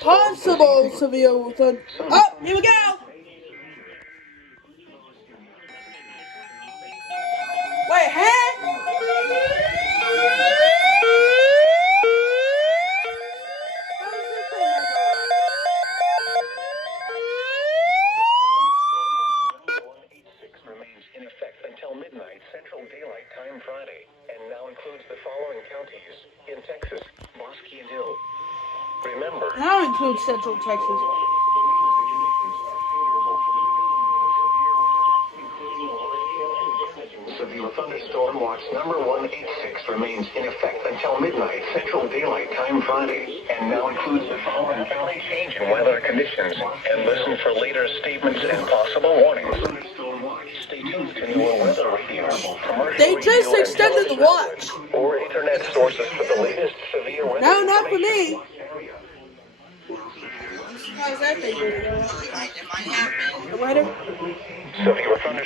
Possible severe thunder. Oh, here we go. Wait, huh? Remains in effect until midnight Central Daylight Time Friday, and now includes the following counties in Texas: Bosque and Hill. Remember, Now includes Central Texas. severe thunderstorm watch number 186 remains in effect until midnight Central Daylight Time Friday, and now includes the following county change in weather conditions. And listen for later statements and possible warnings. Stay tuned to your weather radio, commercial They just radio, extended the watch. or internet sources for the latest severe weather. No, not for me. How's that thing going? The weather? Severe thunder.